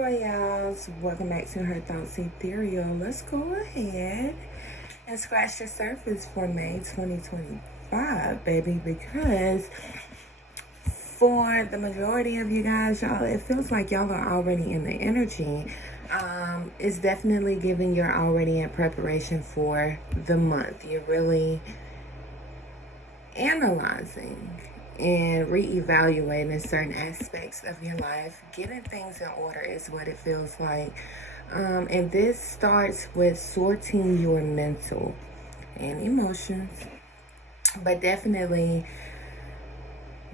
Royales, welcome back to Her Thoughts Ethereal. Let's go ahead and scratch the surface for May 2025, baby, because for the majority of you guys, y'all, it feels like y'all are already in the energy. It's definitely giving you're already in preparation for the month. You're really analyzing and reevaluating certain aspects of your life. Getting things in order is what it feels like. And this starts with sorting your mental and emotions, but definitely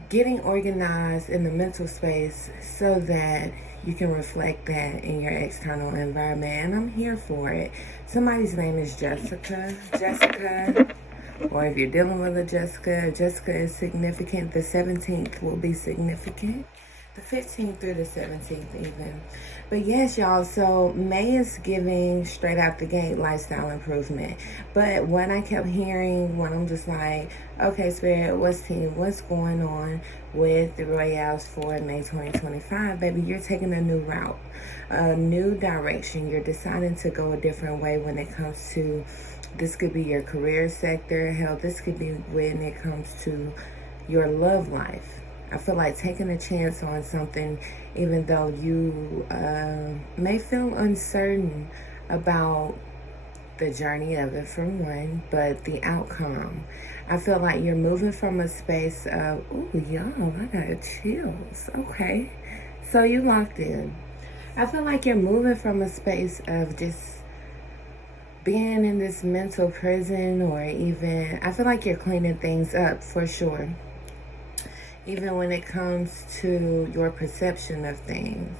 getting organized in the mental space so that you can reflect that in your external environment. And I'm here for it. Somebody's name is Jessica. Or if you're dealing with a Jessica is significant. The 17th will be significant. The 15th through the 17th even. But yes, y'all, so May is giving straight out the gate lifestyle improvement. But what I kept hearing when I'm just like, okay, Spirit, what's going on with the Royales for May 2025? Baby, you're taking a new route, a new direction. You're deciding to go a different way when it comes to, this could be your career sector. Hell, this could be when it comes to your love life. I feel like taking a chance on something, even though you may feel uncertain about the journey of it, for one, but the outcome. I feel like you're moving from a space of, ooh, y'all, I got chills. Okay. So you locked in. I feel like you're moving from a space of just being in this mental prison, or even, I feel like you're cleaning things up for sure. Even when it comes to your perception of things,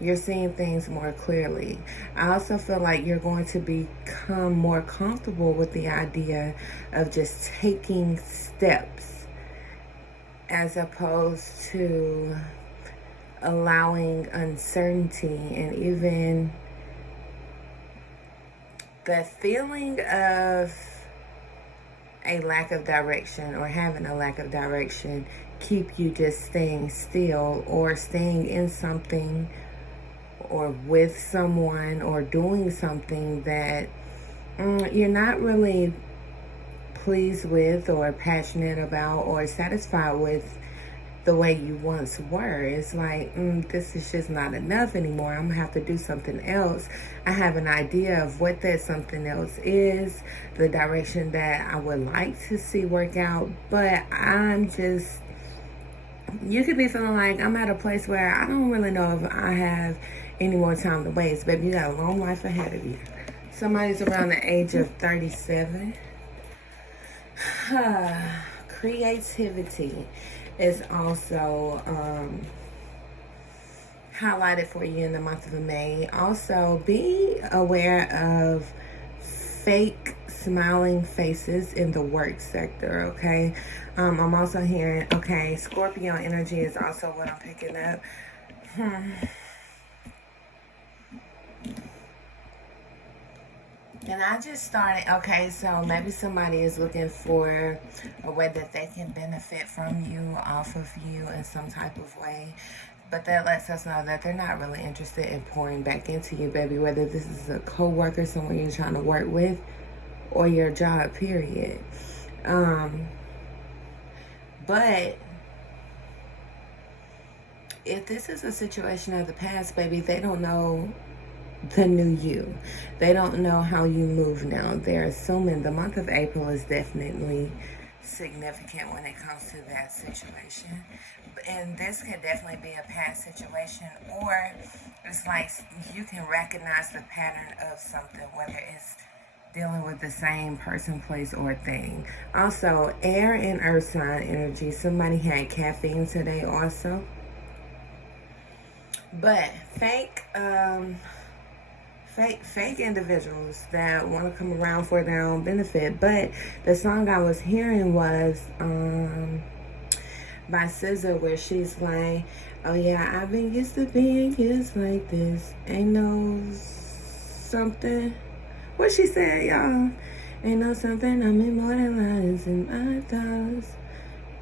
you're seeing things more clearly. I also feel like you're going to become more comfortable with the idea of just taking steps as opposed to allowing uncertainty and even the feeling of a lack of direction, or having a lack of direction, keep you just staying still or staying in something or with someone or doing something that you're not really pleased with or passionate about or satisfied with the way you once were. It's like, this is just not enough anymore. I'm gonna have to do something else. I have an idea of what that something else is, the direction that I would like to see work out, but you could be feeling like I'm at a place where I don't really know if I have any more time to waste. Baby, you got a long life ahead of you. Somebody's around the age of 37. Creativity is also highlighted for you in the month of May. Also, be aware of fake smiling faces in the work sector, okay? I'm also hearing, okay, Scorpio energy is also what I'm picking up. And I just started, okay, so maybe somebody is looking for a way that they can benefit from you, off of you in some type of way. But that lets us know that they're not really interested in pouring back into you, baby, whether this is a co-worker, someone you're trying to work with, or your job, period. But if this is a situation of the past, baby, they don't know the new you. They don't know how you move now. They're assuming the month of April is definitely significant when it comes to that situation. And this can definitely be a past situation, or it's like you can recognize the pattern of something, whether it's dealing with the same person, place, or thing. Also, air and earth sign energy. Somebody had caffeine today also. But fake individuals that want to come around for their own benefit. But the song I was hearing was by SZA, where she's like, oh yeah, I've been used to being used like this. Ain't no something. What she said, y'all? Ain't no something, I'm immortalized in my thoughts.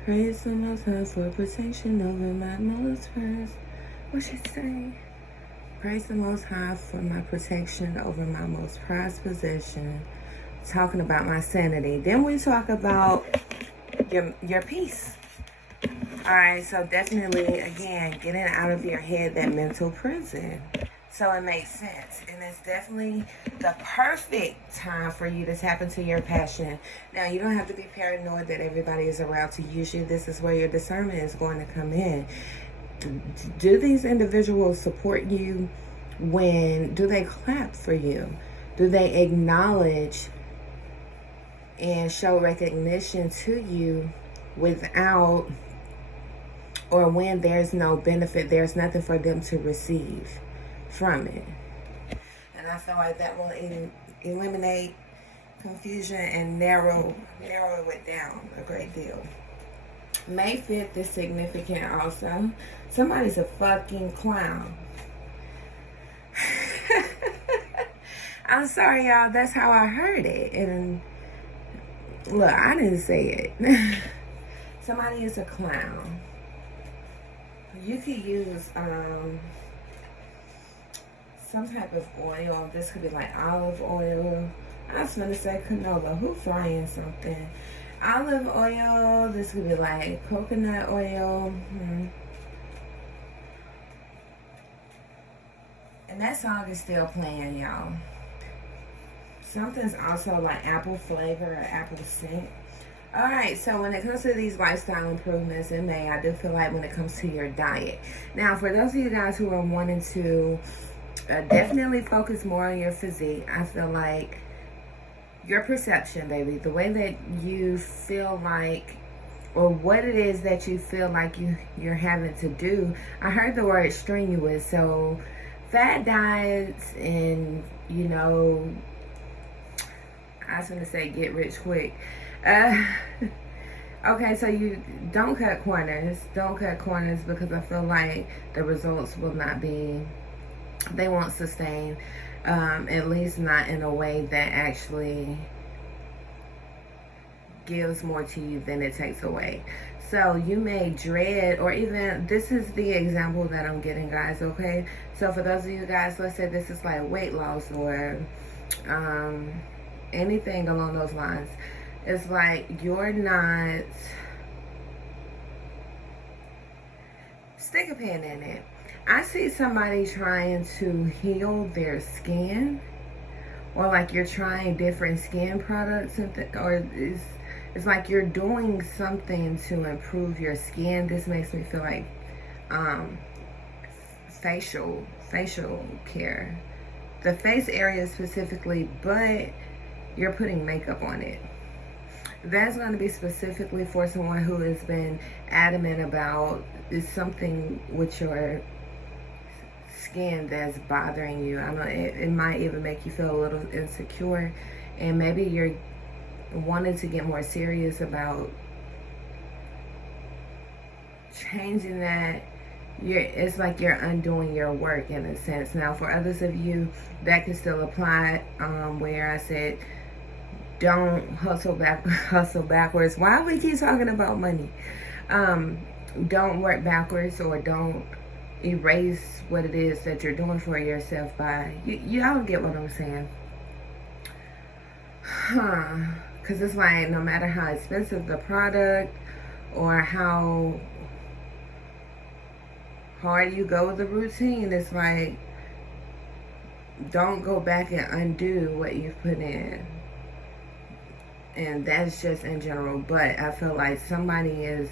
Praise the Most High for protection over my most first. What she say? Praise the Most High for my protection over my most prized possession. Talking about my sanity. Then we talk about your peace. Alright, so definitely, again, getting out of your head that mental prison. So it makes sense. And it's definitely the perfect time for you to tap into your passion. Now, you don't have to be paranoid that everybody is around to use you. This is where your discernment is going to come in. Do these individuals support you? Do they clap for you? Do they acknowledge and show recognition to you without, or when there's no benefit, there's nothing for them to receive from it? And I feel like that will eliminate confusion and narrow it down a great deal. May 5th is significant also. Somebody's a fucking clown. I'm sorry, y'all. That's how I heard it. And look, I didn't say it. Somebody is a clown. You could use some type of oil. This could be like olive oil. I was going to say canola. Who frying something? Olive oil. This could be like coconut oil. And that song is still playing, y'all. Something's also like apple flavor or apple scent. Alright, so when it comes to these lifestyle improvements in May, I do feel like when it comes to your diet. Now, for those of you guys who are wanting to definitely focus more on your physique, I feel like your perception, baby, the way that you feel like, or what it is that you feel like you're having to do. I heard the word strenuous, so fat diets and, you know, I was going to say get rich quick. Okay, so you don't cut corners. Don't cut corners, because I feel like the results will not be, they won't sustain, at least not in a way that actually gives more to you than it takes away. So you may dread, or even, this is the example that I'm getting, guys, okay? So for those of you guys, let's say this is like weight loss or anything along those lines. It's like you're not, stick a pin in it. I see somebody trying to heal their skin, or like you're trying different skin products, or it's like you're doing something to improve your skin. This makes me feel like facial care, the face area specifically, but you're putting makeup on it. That's going to be specifically for someone who has been adamant about is something with your skin that's bothering you. I know it might even make you feel a little insecure, and maybe you're wanting to get more serious about changing that. It's like you're undoing your work in a sense. Now, for others of you, that can still apply, where I said don't hustle backwards. Why we keep talking about money? Don't work backwards, or don't erase what it is that you're doing for yourself by, y'all get what I'm saying? Because it's like, no matter how expensive the product or how hard you go with the routine, it's like, don't go back and undo what you've put in. And that's just in general. But I feel like somebody is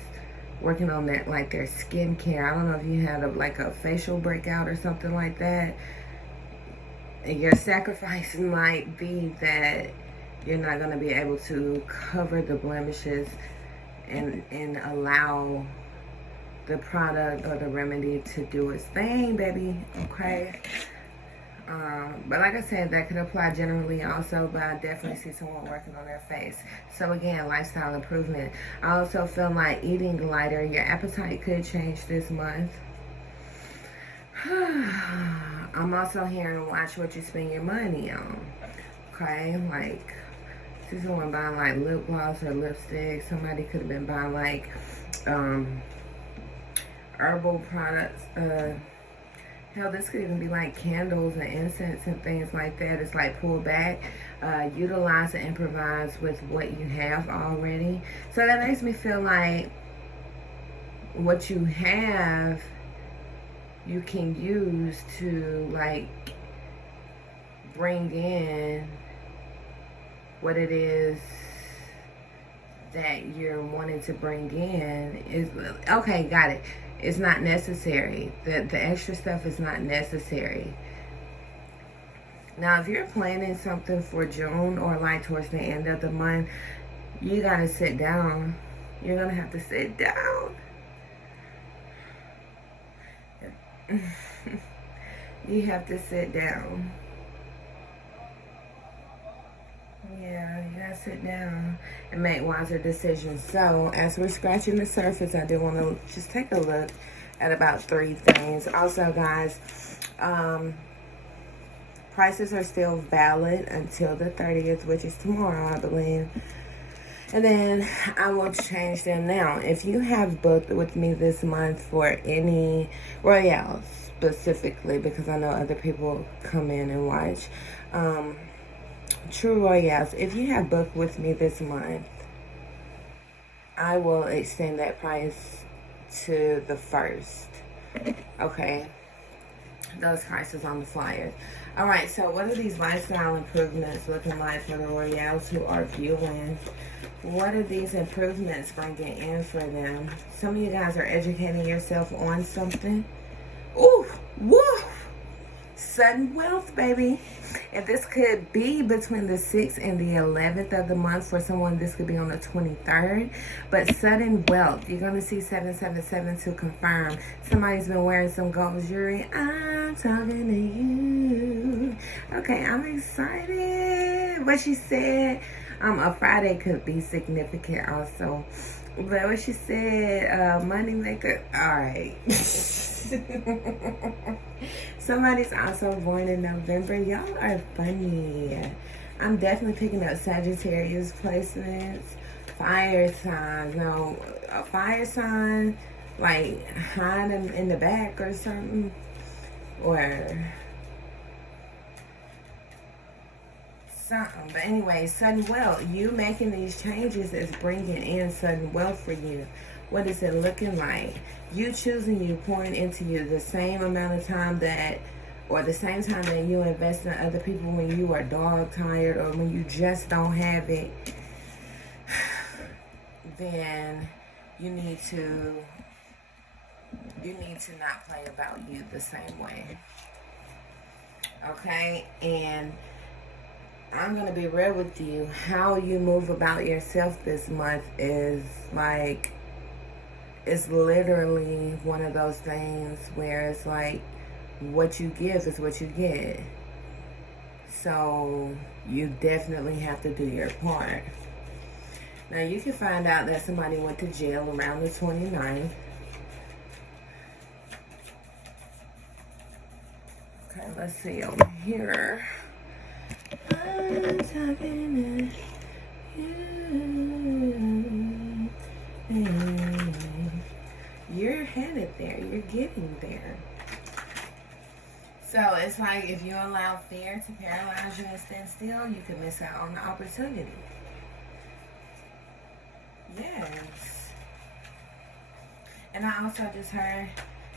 working on that, like their skincare. I don't know if you had a facial breakout or something like that. And your sacrifice might be that you're not going to be able to cover the blemishes and allow the product or the remedy to do its thing, baby. Okay. But like I said, that could apply generally also, but I definitely see someone working on their face. So again, lifestyle improvement. I also feel like eating lighter. Your appetite could change this month. I'm also hearing watch what you spend your money on. Okay, like see someone buying like lip gloss or lipstick. Somebody could have been buying like herbal products, Hell, this could even be like candles and incense and things like that. It's like pull back, utilize and improvise with what you have already. So that makes me feel like what you have, you can use to like bring in what it is that you're wanting to bring in. Is okay, got it. It's not necessary. The extra stuff is not necessary. Now, if you're planning something for June or like towards the end of the month, you gotta sit down. You're gonna have to sit down. You have to sit down. Yeah, you gotta sit down and make wiser decisions. So, as we're scratching the surface, I do want to just take a look at about 3 things. Also, guys, prices are still valid until the 30th, which is tomorrow, I believe. And then I will change them now. If you have booked with me this month for any Royale specifically, because I know other people come in and watch, True Royales, if you have booked with me this month, I will extend that price to the 1st. Okay? Those prices on the flyers. Alright, so what are these lifestyle improvements looking like for the Royales who are viewing? What are these improvements bringing in for them? Some of you guys are educating yourself on something. Ooh, woo! Sudden wealth, baby. And this could be between the 6th and the 11th of the month. For someone, this could be on the 23rd. But sudden wealth. You're going to see 777 to confirm. Somebody's been wearing some gold jewelry. I'm talking to you. Okay, I'm excited. What she said, a Friday could be significant also. But what she said, money maker. All right. Somebody's also born in November. Y'all are funny. I'm definitely picking up Sagittarius placements. Fire signs. No, a fire sign, like hide them in the back or something. Or something. But anyway, sudden wealth. You making these changes is bringing in sudden wealth for you. What is it looking like? You choosing, you pouring into you the same amount of time that, or the same time that you invest in other people when you are dog tired or when you just don't have it, then you need to not play about you the same way. Okay? And I'm going to be real with you. How you move about yourself this month is like, it's literally one of those things where it's like, what you give is what you get. So you definitely have to do your part. Now you can find out that somebody went to jail around the 29th. Okay, let's see over here. I'm talking to you. You're headed there. You're getting there. So it's like if you allow fear to paralyze you and stand still, you can miss out on the opportunity. Yes. And I also just heard,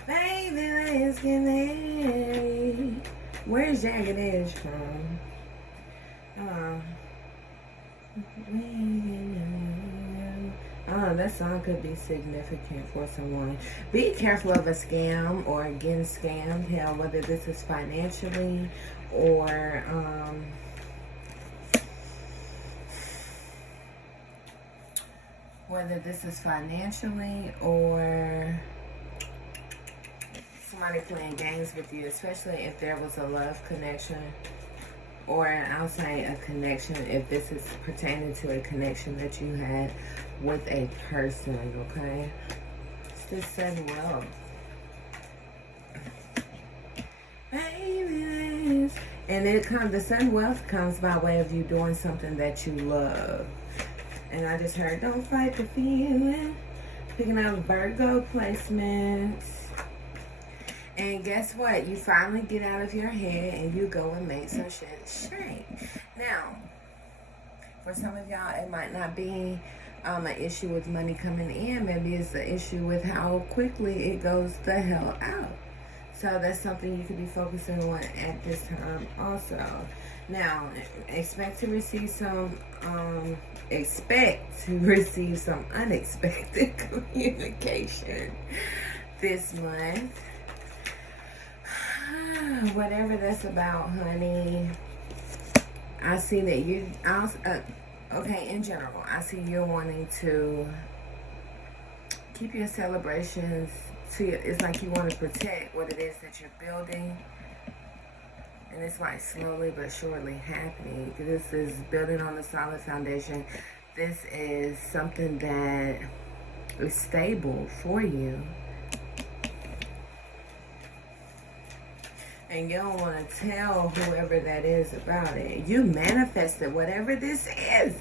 baby, let's get married. Where's Jagged Edge from? That song could be significant for someone. Be careful of a scam or getting scammed. Hell, whether this is financially or somebody playing games with you, especially if there was a love connection. Or I'll say a connection if this is pertaining to a connection that you had with a person, okay? It's just sudden wealth. Baby, and the sudden wealth comes by way of you doing something that you love. And I just heard, don't fight the feeling. Picking up Virgo placements. And guess what? You finally get out of your head and you go and make some shit straight. Now, for some of y'all, it might not be an issue with money coming in. Maybe it's an issue with how quickly it goes the hell out. So that's something you could be focusing on at this time also. Now, expect to receive some unexpected communication this month. Whatever that's about, honey. I see that you also, okay, in general, I see you're wanting to keep your celebrations to, it's like you want to protect what it is that you're building. And it's like slowly but surely happening. This is building on a solid foundation. This is something that is stable for you. And you don't want to tell whoever that is about it. You manifested whatever this is.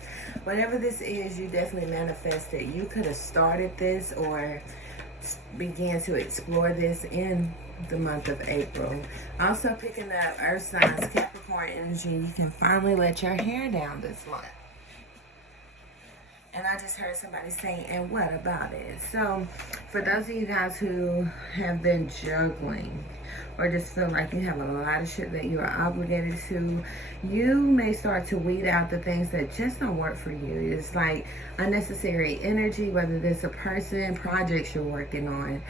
Whatever this is, you definitely manifested. You could have started this or began to explore this in the month of April. Also picking up Earth signs, Capricorn energy. You can finally let your hair down this month. And I just heard somebody saying, and what about it? So for those of you guys who have been juggling or just feel like you have a lot of shit that you are obligated to, you may start to weed out the things that just don't work for you. It's like unnecessary energy, whether it's a person, projects you're working on,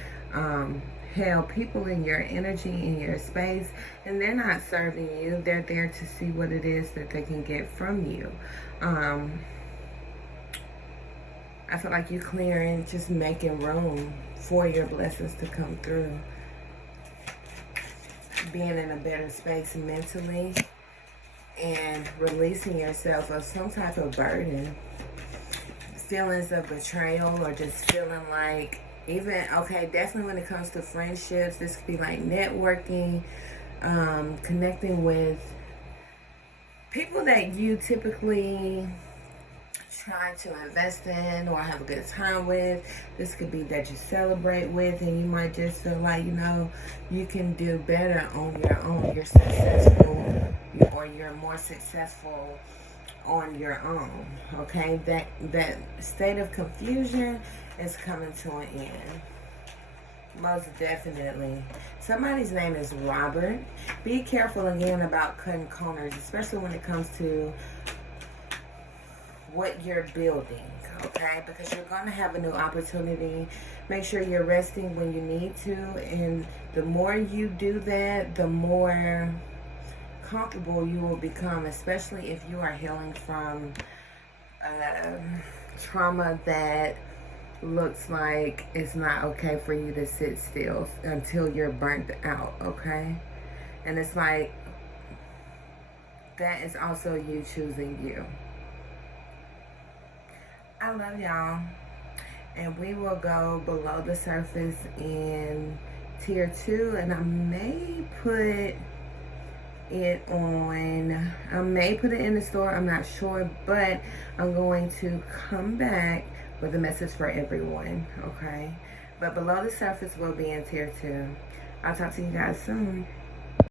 hell, people in your energy, in your space, and they're not serving you. They're there to see what it is that they can get from you. I feel like you're clearing, just making room for your blessings to come through. Being in a better space mentally and releasing yourself of some type of burden. Feelings of betrayal or just feeling like, even, okay, definitely when it comes to friendships, this could be like networking, connecting with people that you typically try to invest in or have a good time with. This could be that you celebrate with, and you might just feel like, you know, you can do better on your own. You're successful, or you're more successful on your own. Okay, that state of confusion is coming to an end. Most definitely. Somebody's name is Robert. Be careful again about cutting corners, especially when it comes to what you're building, okay? Because you're going to have a new opportunity. Make sure you're resting when you need to, and the more you do that, the more comfortable you will become, especially if you are healing from trauma that looks like it's not okay for you to sit still until you're burnt out, okay? And it's like that is also you choosing you. I love y'all, and we will go below the surface in tier 2, and I may put it in the store, I'm not sure, but I'm going to come back with a message for everyone, okay? But below the surface will be in tier 2. I'll talk to you guys soon.